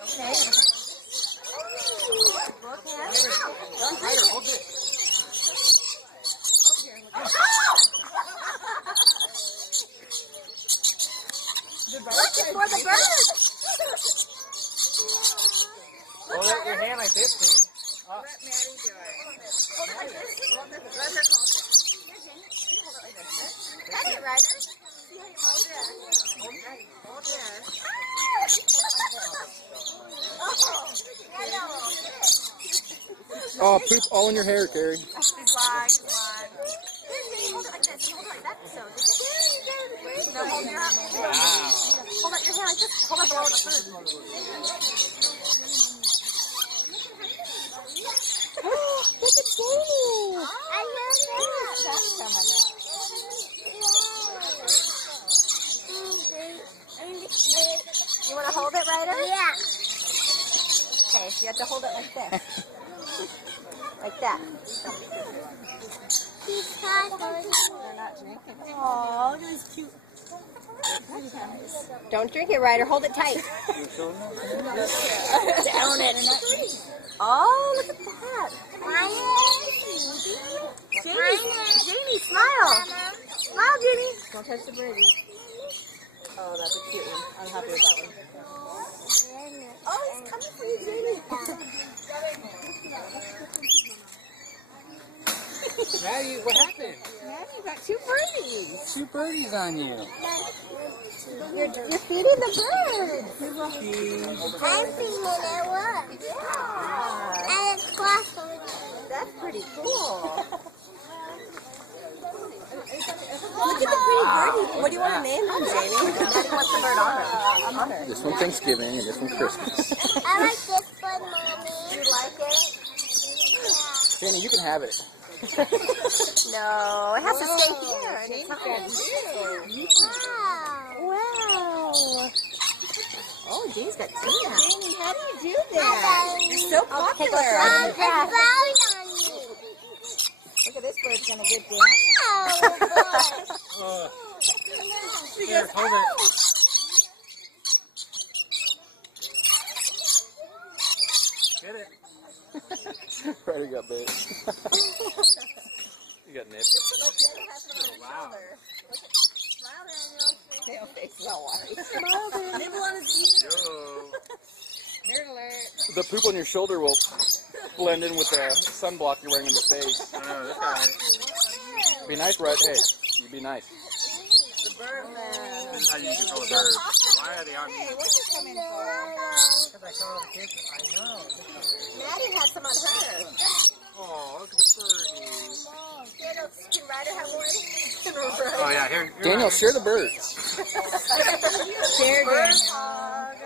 Okay. Both hands. Don't drink it. Hold it. Look, it's for the bird. Hold it your hand like this, Jane. Let Maddie do it. Hold it like this. Hold it. Let her hold it. Here, Jane. You hold it like this. Cut it, Ryder. See how you hold it? Hold it. Oh, poop all in your hair, Carrie. He's lying. He's lying. Here, hold it like this. Hold it like that. So, no, hold your hand. Hold out your hand like this. Hold it below the food. Look at Janie. I know that. That's coming out. You want to hold it, Ryder? Yeah. Okay, so you have to hold it like this. Like that. They're not drinking. Aww, look at this cute. Don't drink it, Ryder. Hold it tight. Down it. Oh, look at that. Janie, smile. Smile, Janie. Don't touch the birdie. Oh, that's a cute one. I'm happy with that one. Oh, he's coming for you, Janie. Maddie, what happened? Maddie, you got 2 birdies. 2 birdies on you. You're feeding the bird. I'm feeding it at work. Yeah. And it's costly. That's pretty cool. Look at the pretty birdie. What do you want to name them, Janie? Maddie wants the bird on her. This one Thanksgiving and this one Christmas. I like this one, Mommy. You like it? Janie, you can have it. No, it has to stay here. And it's not right here. Wow. Oh, Janie's got tea now. Janie, how do you do that? You're so popular. It's brown on you. Look at this bird's going to get down. Oh, boy. She goes, hold it. Get it. Ryder got bit. You got nipped. Wow. Smile, Daniel. Tail face, well, Smile, Daniel. Nibble on his ear. Yo. Nerd alert. The poop on your shoulder will blend in with the sunblock you're wearing in the face. I know, this guy. Be nice, Ryder. Hey, you be nice. The bird man. This is how you control the birds. Why are they on me? Hey, what's this coming for? Because I saw all the kids. I know. Maddie had some on her. Oh, look at the birdies. Can Ryder have one? Oh, yeah, here. Daniel, share the birds. Share bird hug.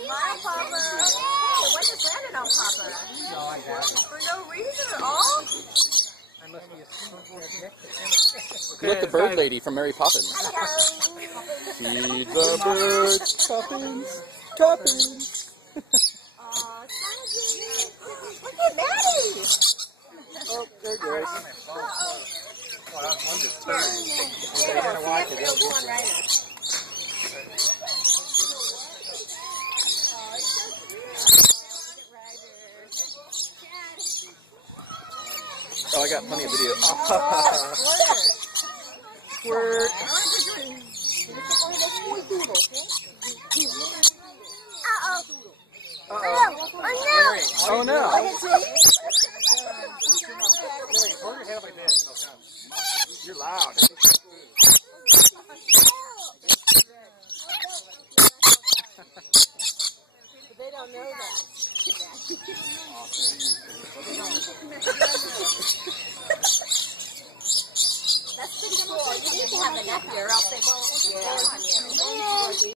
Smile, Papa. Hey, what is landed on Papa? No, I got it. For no reason at all? I must be a Look, the bird lady from Mary Poppins. Feed the birds, Poppins, Poppins. Aw, look at Maddie. Oh, there it goes. Oh, that one just turned. Yeah, They're gonna watch it. go on Ryder. Oh, I got plenty of video. Squirt. Oh, no. Oh no! Hold your head like this. No count. You're loud. They don't know that. That's pretty cool. You need to have the nectar, or else they won't go on you.